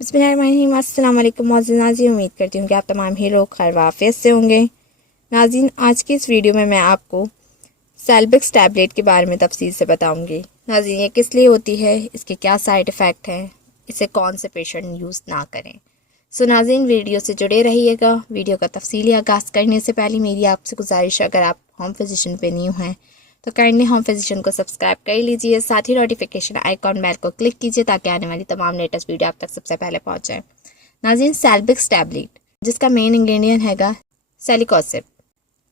बिस्मिल्लाहिर्रहमानिर्रहीम। अस्सलाम वालेकुम मोअज़्ज़िज़ नाज़रीन, उम्मीद करती हूँ कि आप तमाम ही लोग खैर वाफ़ियत से होंगे। नाज़रीन, आज की इस वीडियो में मैं आपको सेल्बिक्स टैबलेट के बारे में तफसील से बताऊँगी। नाज़रीन, ये किस लिए होती है, इसके क्या साइड इफ़ेक्ट हैं, इसे कौन से पेशेंट यूज़ ना करें। सो नाज़रीन, वीडियो से जुड़े रहिएगा। वीडियो का तफसीली आगाज़ करने से पहले मेरी आपसे गुजारिश, अगर आप होम फिजिशियन पे न्यू हैं तो काइंडली होम फिजिशियन को सब्सक्राइब कर लीजिए, साथ ही नोटिफिकेशन आइकॉन बेल को क्लिक कीजिए ताकि आने वाली तमाम लेटेस्ट वीडियो आप तक सबसे पहले पहुंच जाए। नाज़रीन, सेल्बिक्स टैबलेट, जिसका मेन इंग्रेडिएंट हैगा सेलिकोसिब।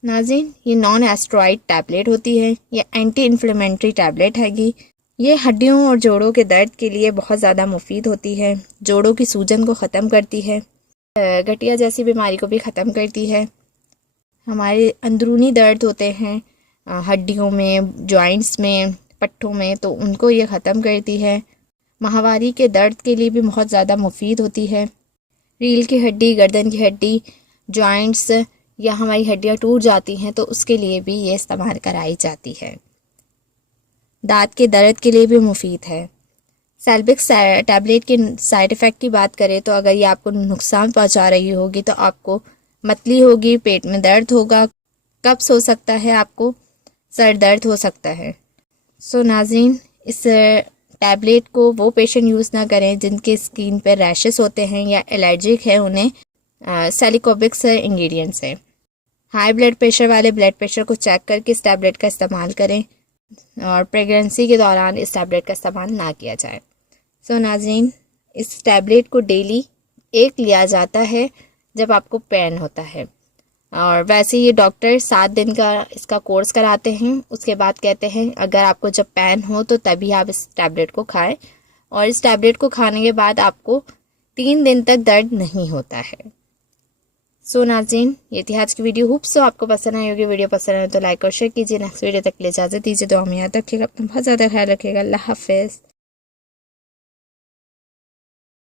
नाज़रीन, ये नॉन एस्टेरॉइड टैबलेट होती है। ये एंटी इन्फ्लेमेटरी टैबलेट हैगी। ये हड्डियों और जोड़ों के दर्द के लिए बहुत ज़्यादा मुफीद होती है। जोड़ों की सूजन को ख़त्म करती है, गठिया जैसी बीमारी को भी ख़त्म करती है। हमारे अंदरूनी दर्द होते हैं हड्डियों में, जॉइंट्स में, पट्टों में, तो उनको ये ख़त्म करती है। माहवारी के दर्द के लिए भी बहुत ज़्यादा मुफीद होती है। रीढ़ की हड्डी, गर्दन की हड्डी, जॉइंट्स या हमारी हड्डियाँ टूट जाती हैं तो उसके लिए भी ये इस्तेमाल कराई जाती है। दांत के दर्द के लिए भी मुफीद है। सेल्बिक्स टैबलेट के साइड इफ़ेक्ट की बात करें तो अगर ये आपको नुकसान पहुंचा रही होगी तो आपको मतली होगी, पेट में दर्द होगा, कब्ज़ हो सकता है, आपको सर दर्द हो सकता है। सो नाज़रीन, इस टैबलेट को वो पेशेंट यूज़ ना करें जिनके स्किन पर रैशेस होते हैं या एलर्जिक है उन्हें सेलिकोबिक्स इंग्रेडिएंट से। हाई ब्लड प्रेशर वाले ब्लड प्रेशर को चेक करके इस टैबलेट का इस्तेमाल करें और प्रेगनेंसी के दौरान इस टैबलेट का इस्तेमाल ना किया जाए। सो नाज़रीन, इस टैबलेट को डेली एक लिया जाता है जब आपको पेन होता है, और वैसे ये डॉक्टर 7 दिन का इसका कोर्स कराते हैं। उसके बाद कहते हैं अगर आपको जब पेन हो तो तभी आप इस टैबलेट को खाएं, और इस टैबलेट को खाने के बाद आपको 3 दिन तक दर्द नहीं होता है। सो नाज़रीन, ये थी आज की वीडियो। होप सो आपको पसंद आई होगी। वीडियो पसंद आए तो लाइक और शेयर कीजिए। नेक्स्ट वीडियो तक के लिए इजाज़त दीजिए। दुआ में याद रखिएगा, अपना बहुत ज़्यादा ख्याल रखिएगा। अल्लाह हाफ़िज़।